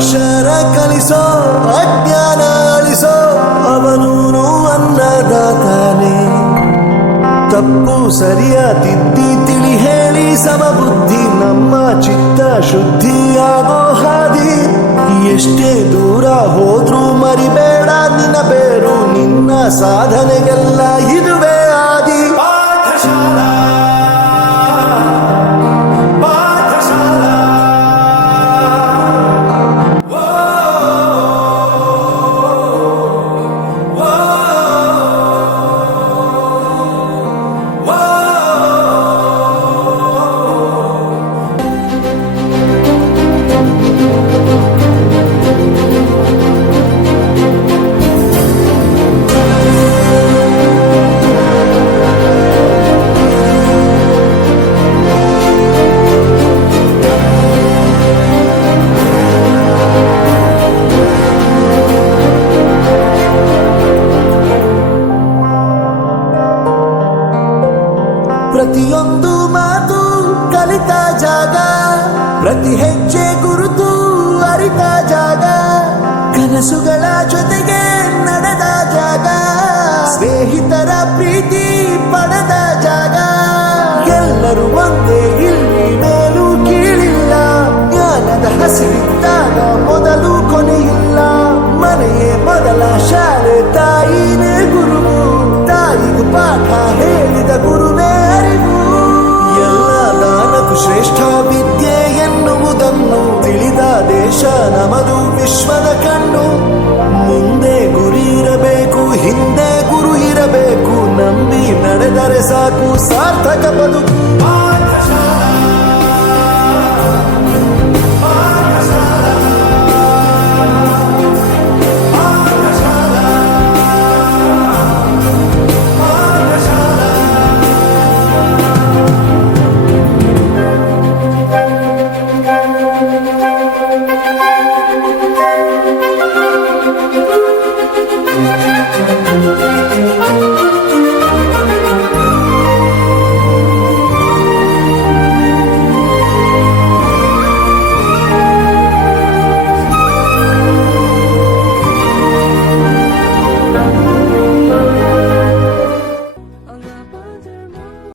ಅಕ್ಷರ ಕಲಿಸೋ ಅಜ್ಞಾನ ಅಳಿಸೋ ಅವನೂನು ಅನ್ನದಾತಾನೆ. ತಪ್ಪು ಸರಿಯ ತಿದ್ದಿ ತಿಳಿ ಹೇಳಿ ಸಮಬುದ್ಧಿ ನಮ್ಮ ಚಿತ್ತ ಶುದ್ಧಿಯಾಗೋ ಹಾದಿ. ಎಷ್ಟೇ ದೂರ ಹೋದ್ರೂ ಮರಿಬೇಡ ನಿನ್ನ ಬೇರು, ನಿನ್ನ ಸಾಧನೆಗೆಲ್ಲ ಇದುವೇ ಆದಿ. ಪಾಠಶಾಲಾ ಪ್ರತಿಯೊಂದು ಮಾತು ಕಲಿತ ಜಾಗ, ಪ್ರತಿ ಹೆಜ್ಜೆ ಗುರುತು ಅರಿತ ಜಾಗ, ಕನಸುಗಳ ಜೊತೆಗೆ ನಡೆದ ಜಾಗ, ಸ್ನೇಹಿತರ ಪ್ರೀತಿ ಪಡೆದ ಜಾಗ. ಎಲ್ಲರೂ ಒಂದೇ ಇಲ್ಲಿ ಮೇಲೂ ಕೀಳಿಲ್ಲ, ಜ್ಞಾನದ ಹಸಿರಿದ್ದಾಗ ಮೊದಲು ಕೊನೆಯಿಲ್ಲ. ಮನೆಯೇ ಮೊದಲ ಶಾಲೆ, ತಾಯಿನೇ ಗುರುವು, ತಾಯಿಗೂ ಪಾಠ ಹೇಳಿದ ಗುರುವೇ ಅರಿವು. ಎಲ್ಲ ದಾನಕ್ಕೂ ಶ್ರೇಷ್ಠ ವಿದ್ಯೆ ಎನ್ನುವುದನ್ನು ತಿಳಿದ ದೇಶ ನಮದು ವಿಶ್ವದ ಕಣ್ಣು. ಮುಂದೆ ಗುರಿ ಇರಬೇಕು, ಹಿಂದೆ ಗುರು ಇರಬೇಕು, ನಂಬಿ ನಡೆದರೆ ಸಾಕು ಸಾರ್ಥಕ ಬದುಕು.